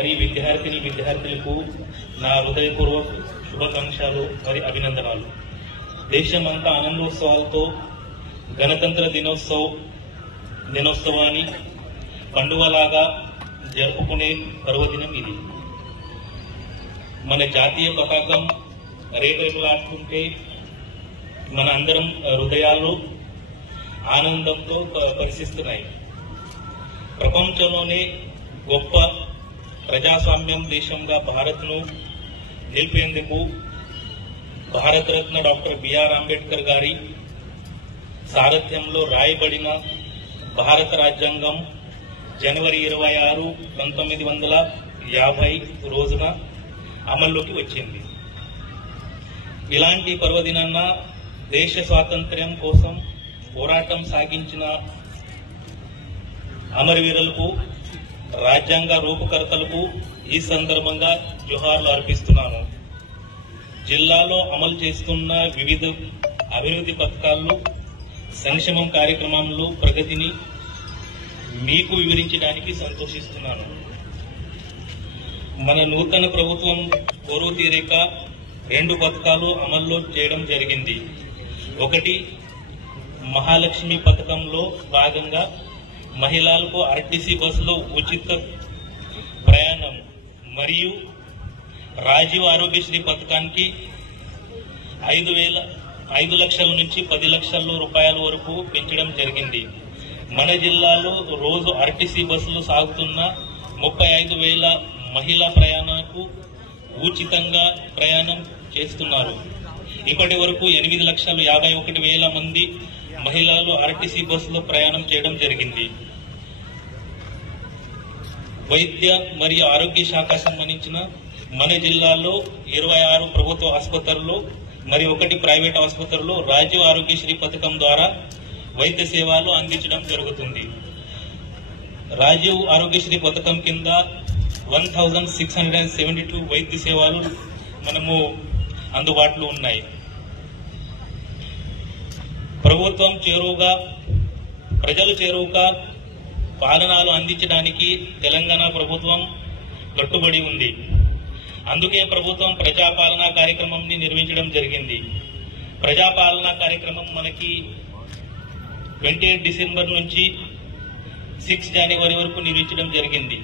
మరి విద్యార్థులకు నా హృదయపూర్వక శుభాకాంక్షలు మరి అభినందనాలు. దేశమంతా ఆనందోత్సవాలతో గణతంత్ర దినోత్సవాన్ని పండుగలాగా జరుపుకునే పర్వదినం ఇది. మన జాతీయ పతాకం రేపరేపలాడుతుంటే మన అందరం హృదయాలు ఆనందంతో పరిశిస్తున్నాయి. ప్రపంచంలోనే గొప్ప ప్రజాస్వామ్యం దేశంగా భారత్ను నిలిపేందుకు భారతరత్న డాక్టర్ బిఆర్ అంబేద్కర్ గారి సారథ్యంలో రాయబడిన భారత రాజ్యాంగం జనవరి 26, 1950 రోజున అమల్లోకి వచ్చింది. ఇలాంటి పర్వదినాన్న దేశ స్వాతంత్ర్యం కోసం పోరాటం సాగించిన అమరవీరులకు, రాజ్యాంగ రూపకర్తలకు ఈ సందర్భంగా జోహార్లు అర్పిస్తున్నాను. జిల్లాలో అమలు చేస్తున్న వివిధ అభివృద్ధి పథకాలు, సంక్షేమం కార్యక్రమాలు ప్రగతిని మీకు వివరించడానికి సంతోషిస్తున్నాను. మన నూతన ప్రభుత్వం కొలువు తీరిక 2 పథకాలు అమల్లో చేయడం జరిగింది. ఒకటి, మహాలక్ష్మి పథకంలో భాగంగా మహిళలకు ఆర్టీసీ బస్సులో ఉచిత ప్రయాణం మరియు రాజీవ్ ఆరోగ్యశ్రీ పథకానికి 5 లక్షల నుంచి 10 లక్షల రూపాయల వరకు పెంచడం జరిగింది. మన జిల్లాలో రోజు ఆర్టీసీ బస్సులు సాగుతున్న 35,000 మహిళా ప్రయాణాలకు ఉచితంగా ప్రయాణం చేస్తున్నారు. ఇప్పటి వరకు 8,51,000 మంది మహిళలు ఆర్టీసీ బస్సులో ప్రయాణం చేయడం జరిగింది. వైద్య మరియు ఆరోగ్య శాఖ సంబంధించిన మన జిల్లాలో 26 ప్రభుత్వ ఆసుపత్రుల్లో మరి 1 ప్రైవేట్ ఆసుపత్రుల్లో రాజీవ్ ఆరోగ్యశ్రీ పథకం ద్వారా వైద్య సేవలు అందించడం జరుగుతుంది. రాజీవ్ ఆరోగ్యశ్రీ పథకం కింద 1672 వైద్య సేవలు మనము అందుబాటులో ఉన్నాయి. ప్రభుత్వం చేరువుగా, ప్రజలు చేరువుగా పాలనలు అందించడానికి తెలంగాణ ప్రభుత్వం కట్టుబడి ఉంది. అందుకే ప్రభుత్వం ప్రజాపాలన కార్యక్రమాన్ని నిర్వహించడం జరిగింది. ప్రజాపాలన కార్యక్రమం మనకి 28 డిసెంబర్ నుంచి 6 జనవరి వరకు నిర్వహించడం జరిగింది.